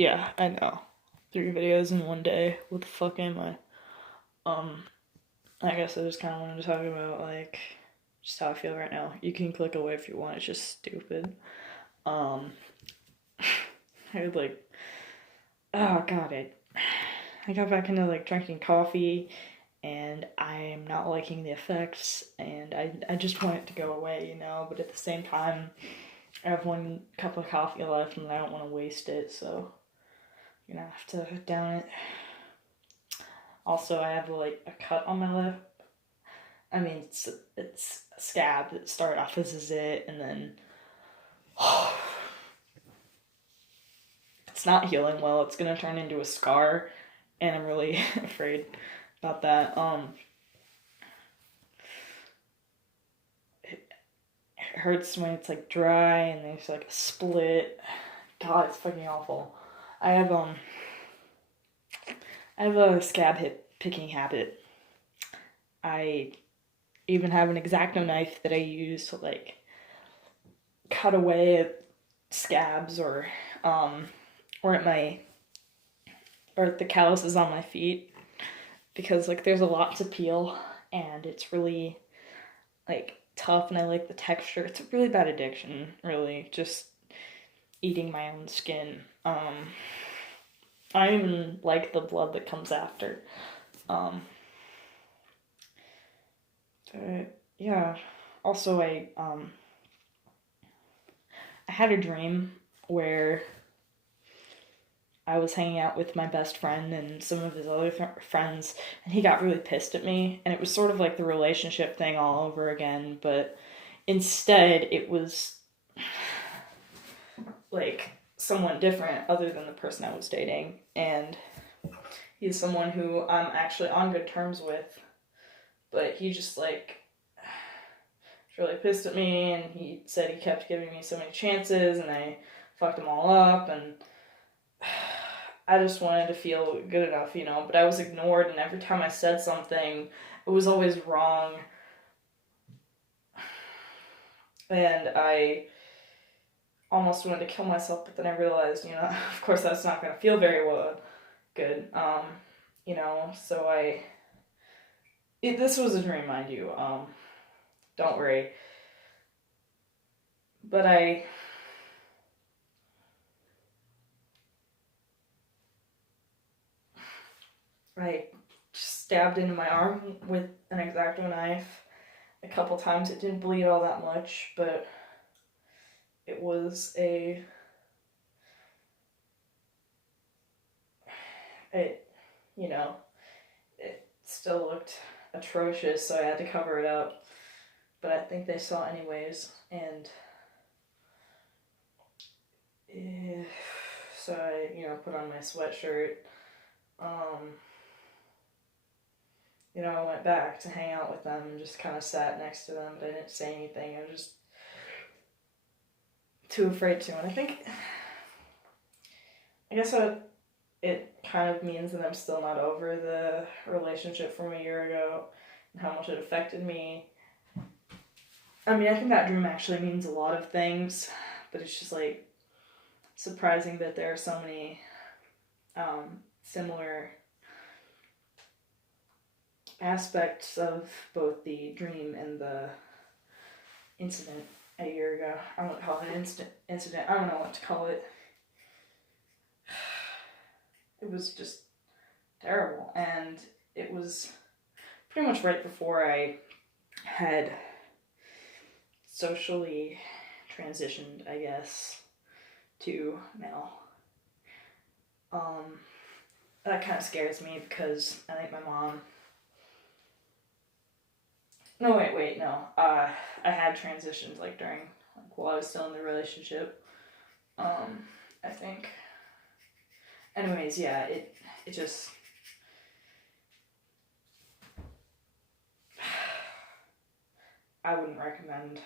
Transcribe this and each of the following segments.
Yeah, I know. 3 videos in one day. What the fuck am I? I guess I just kind of wanted to talk about, like, just how I feel right now. You can click away if you want, it's just stupid. Um, I would, like, oh god, I got back into, like, drinking coffee, and I'm not liking the effects, and I just want it to go away, you know, but at the same time, I have 1 cup of coffee left, and I don't want to waste it, so I'm gonna have to down it. Also, I have, like, a cut on my lip. I mean, it's a scab that started off as a zit, and then it's not healing well. It's gonna turn into a scar, and I'm really afraid about that. It hurts when it's like dry and there's like a split. God, it's fucking awful. I have a scab hip picking habit. I even have an X-Acto knife that I use to like cut away at scabs or at the calluses on my feet, because like there's a lot to peel and it's really like tough, and I like the texture. It's a really bad addiction, really, just eating my own skin. I don't even like the blood that comes after. Yeah. Also, I had a dream where I was hanging out with my best friend and some of his other friends, and he got really pissed at me. And it was sort of like the relationship thing all over again, but instead it was like someone different other than the person I was dating. And he's someone who I'm actually on good terms with, but he just like really pissed at me, and he said he kept giving me so many chances, and I fucked them all up, and I just wanted to feel good enough, you know, but I was ignored, and every time I said something, it was always wrong. And I almost wanted to kill myself, but then I realized, you know, of course that's not going to feel very good. You know, so this was a dream, mind you. Don't worry. But I stabbed into my arm with an X-Acto knife a couple times. It didn't bleed all that much, but it was you know, it still looked atrocious, so I had to cover it up. But I think they saw anyways, and so I, you know, put on my sweatshirt. You know, I went back to hang out with them and just kind of sat next to them, but I didn't say anything. I was just too afraid to. And I guess it kind of means that I'm still not over the relationship from a year ago and how much it affected me. I mean, I think that dream actually means a lot of things, but it's just like surprising that there are so many similar aspects of both the dream and the incident a year ago. I won't call it an incident. I don't know what to call it. It was just terrible, and it was pretty much right before I had socially transitioned, I guess, to male. That kind of scares me because I think my mom. No, wait, no. I had transitioned like during while I was still in the relationship. I think. Anyways, yeah, it just. I wouldn't recommend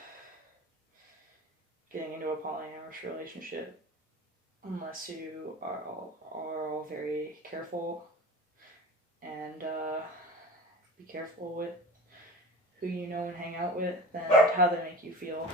getting into a polyamorous relationship unless you are all very careful and be careful with who you know and hang out with and how they make you feel.